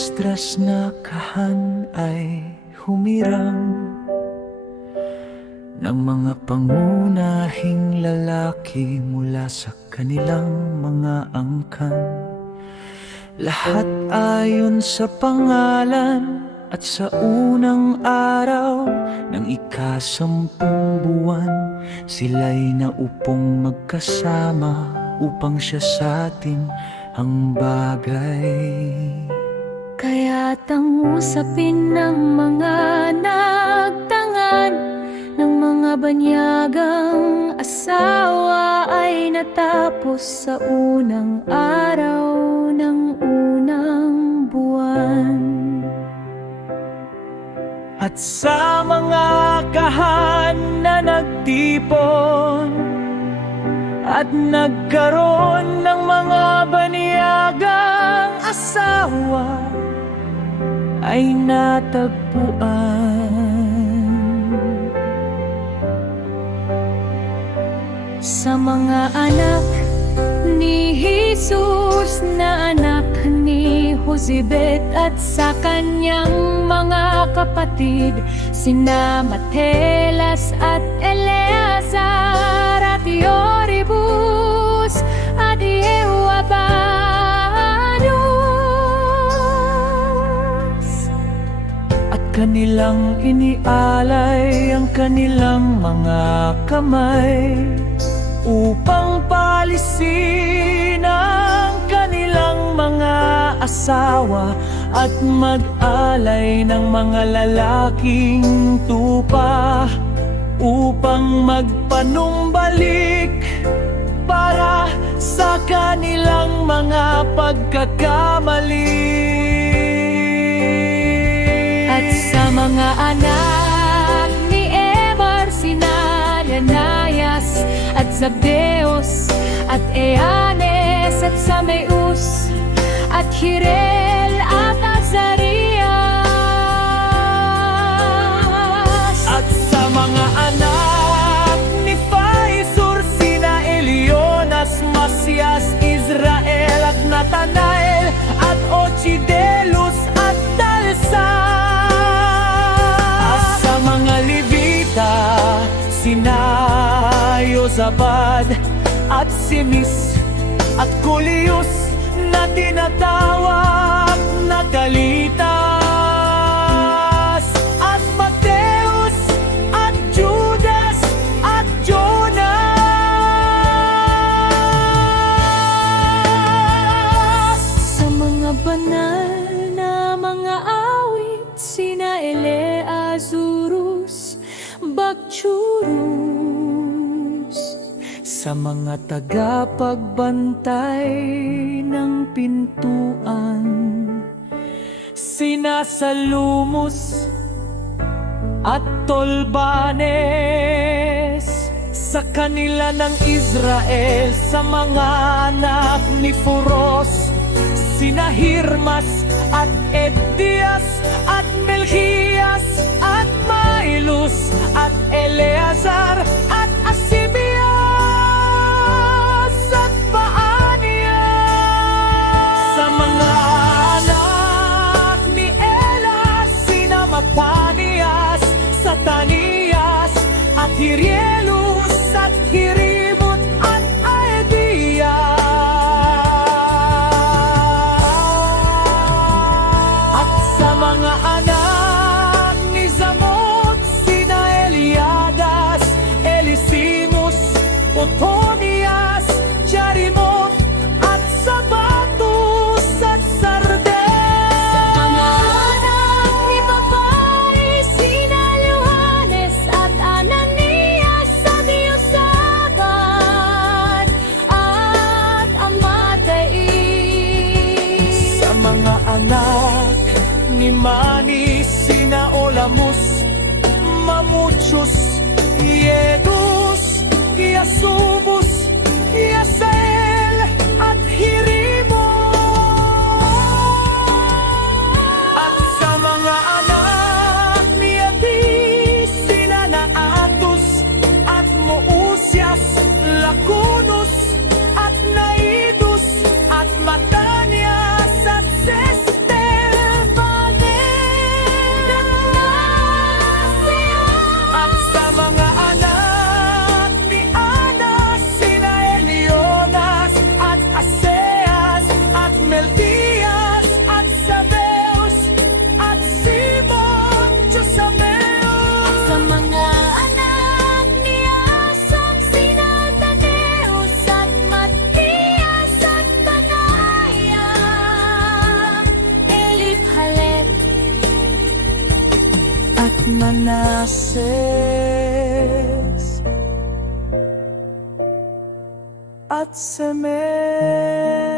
Estras na kahan ay humiram ng mga pangunahing lalaki mula sa kanilang mga angkan. Lahat ayon sa pangalan at sa unang araw ng ika-10 buwan, sila'y naupong magkasama upang siya sa atin ang bagay. Kaya't ang usapin ng mga nagtangan ng mga banyagang asawa ay natapos sa unang araw ng unang buwan. At sa mga kahan na nagtipon at nagkaroon ng mga baniyagang asawa ay natagpuan. Sa mga anak ni Jesus na anak ni Josebet at sa kanyang mga kapatid, sina Matelas at Eleazar at Yoribus at Euabanus. At kanilang inialay ang kanilang mga kamay upang palisin ang kanilang mga asawa at mag-alay ng mga lalaking tupa upang magpanumbalik para sa kanilang mga pagkakamali. At sa mga anak ni Eber, sina Ananias at Zabdeos at Eanes at Sameus at Hirel at Azarias. At sa mga anak ni Faisur, sina Elionas, Masias, Israel at Natanael at Ochidelus at Dalsa. At sa mga Levita, sina Yozabad at Simis at Kulius na tinatawag na Dalitas at Mateus at Judas at Jonas. Sa mga banal na mga awit, sina Eleazurus, Bakchurus. Sa mga tagapagbantay ng pintuan, sina Salumus at Tolbanes. Sa kanila ng Israel, sa mga anak ni Furos, sina Hirmas at Etias at Melchias at Mailus at Eleazar at Asibias at Paanias. Sa mga anak ni Elas, sina Matanias, Satanias at Hirielus at Hirimut at Aedias. At sa mga anak ni Zamot, sina Eliadas, Elisimus, Otonias, Jarimoth at Sabatus at Sardes. Mga anak ni babae, sina Johannes at Ananias at Yosabat at Amatai. Sa mga anak ni Mani, sina Olamus, Mamuchus, Yedus, Yasubus, Yasael at Hirimo. At sa mga anak ni Adis, sina Naatus at Muusias, Lacunus at Naidus at Matanias at Sestel at Manases at Semed.